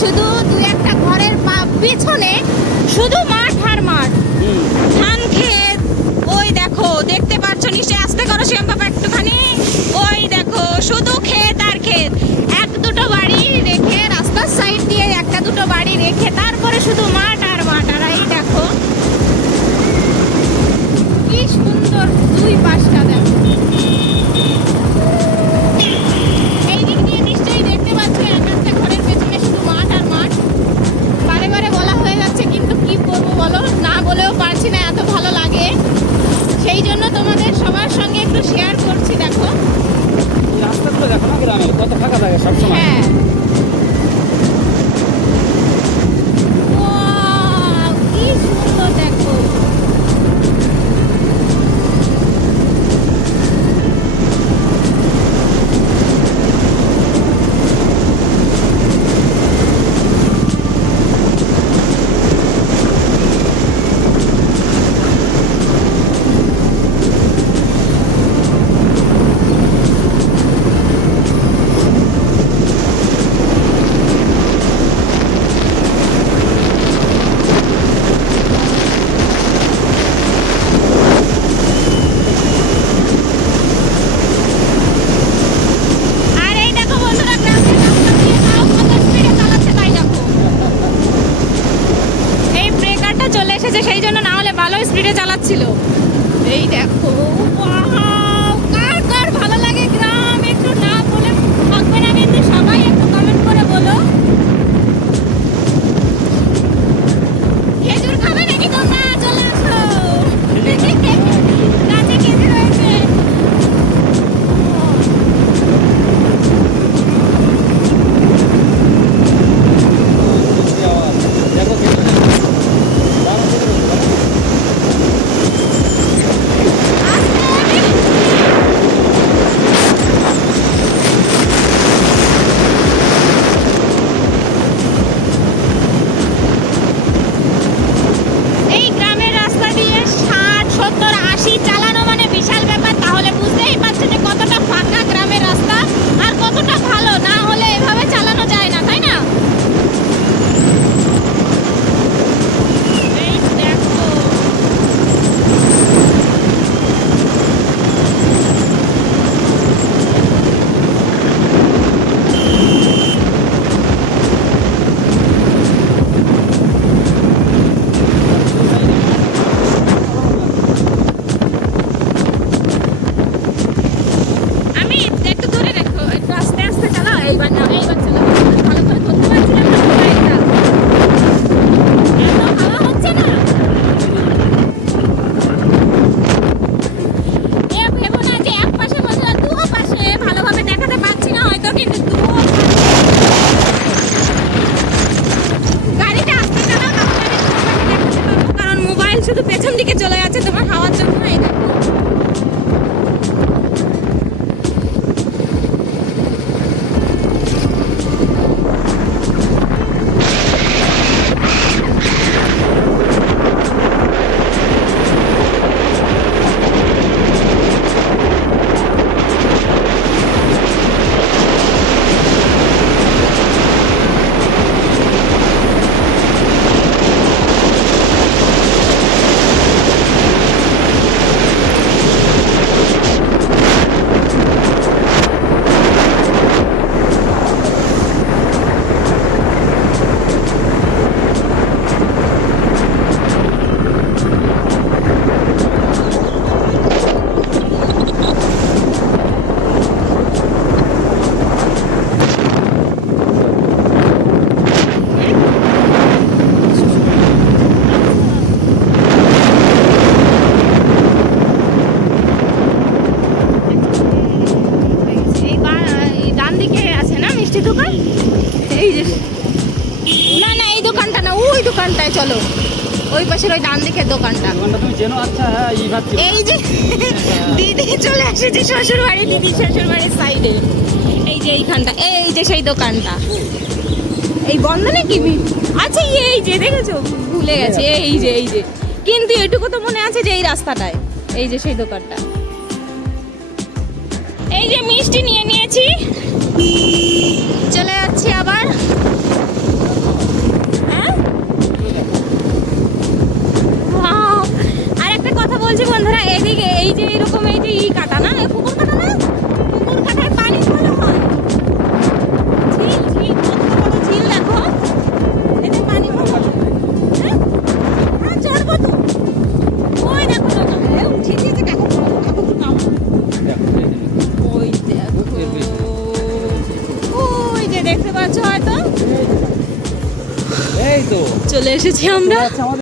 শুধু দু একটা ঘরের পিছনে শুধু মাঠ আর মাঠ, ধান ক্ষেত। ওই দেখো, দেখতে পাচ্ছ নিশ্চয়ই, আস্তে করো শ্যাম বাবা একটুখানি। ওই দেখো শুধু ক্ষেত আর ক্ষেত, এক দুটো বাড়ি রেখে রাস্তার সাইড দিয়ে একটা দুটো বাড়ি রেখে তারপরে শুধু মাঠ আর মাঠ। আর এই দেখো কি সুন্দর দুই পাশটা দেখো। এই দিক দিয়ে নিশ্চয়ই দেখতে পাচ্ছ এক একটা ঘরের পেছনে শুধু মাঠ আর মাঠ। বারে বারে বলা হয়ে যাচ্ছে, কিন্তু কি করবো বলো, না বলেও পারছি না, এত ভালো লাগে। সেই জন্য তোমাদের সবার সঙ্গে একটু শেয়ার করছি। দেখো রাস্তাগুলো দেখো না, গ্রামে কত ফাঁকা থাকে সবসময়। হ্যাঁ, ওয়াও, কি সুন্দর দেখো। আর এই দেখো বন্ধুরা, গ্রামের রাস্তা দিয়ে তাও কত স্পিডে চালাচ্ছে, তাই দেখো। এই ব্রেকারটা চলে এসেছে, সেই জন্য, না হলে ভালো স্পিডে চালাচ্ছিল। এই দেখো, ওয়াও, কার কার ভালো লাগে গ্রাম, একটু না বলে থাকবে না কিন্তু, সবাই একটু কমেন্ট করে বলো। খেজুর খাবে নাকি তোমরা? চলে আসো, গাছে খেজুর রয়েছে। দেখো এই গ্রামের রাস্তা দিয়ে 60, 70, 80 চালানো মানে বিশাল ব্যাপার। তাহলে বুঝতেই পারছো যে কতটা ফাঁকা গ্রামের রাস্তা আর কতটা ভালো, না হলে এভাবে চালানো যায় না, তাই না? এই দেখো, আমি একটু দূরে রেখো, একটু আস্তে আস্তে চালাও। এইবার না, এইবার চালাও, ভালো করে ধরতে পারছিলাম না মোবাইলটা, এত হাওয়া হচ্ছে না। এ ভেবো না যে এক পাশে বন্ধুরা, দুও পাশে ভালোভাবে দেখাতে পারছি না হয়তো, কিন্তু দুও গাড়িটা আস্তে চালাও, তাহলে আমি দুও পাশে দেখাতে পারবো, কারণ মোবাইল শুধু পেছন দিকে চলে যাচ্ছে তোমার হাওয়ার জন্য। এই দেখো, এই ডান দিকে আছে না মিষ্টি দোকান? এই যে, না না, এই দোকানটা না, ওই দোকানটায় চলো, ওই পাশের ওই ডান দিকের দোকানটা। তুমি চেনো? আচ্ছা, হ্যাঁ, এই ভাবছি। এই যে দিদি চলে আসেছে শ্বশুর বাড়ি, দিদি শ্বশুর বাড়ির সাইডে। এই যে এইখানটা, এই যে সেই দোকানটা। এই বন্ধ নাকি? আচ্ছা, এই যে দেখেছো, ভুলে গেছে। এই যে কিন্তু এটুকু তো মনে আছে যে এই রাস্তাটায়, এই যে সেই দোকানটা। এই যে মিষ্টি নিয়ে নিয়েছি, চলে যাচ্ছি আবার। বলছি বন্ধুরা, এদিকে এই যে এরকম এই যে কাটা না, এই পুকুর কাটা না, পুকুর কাটার পানি ভালো হয়। ঝিল ঝিল, কত বড় ঝিল দেখো, এতে পানি ভালো হয়। হ্যাঁ? হ্যাঁ, চড়বো তো। ওই দেখো নৌকা, উঠে গিয়েছে কাকু, কাকু একটু নামো। দেখো, এই যে। ওই দেখো, ওই যে দেখতে পাচ্ছ হয়তো, এই তো চলে এসেছি আমরা। আচ্ছা, আমাদের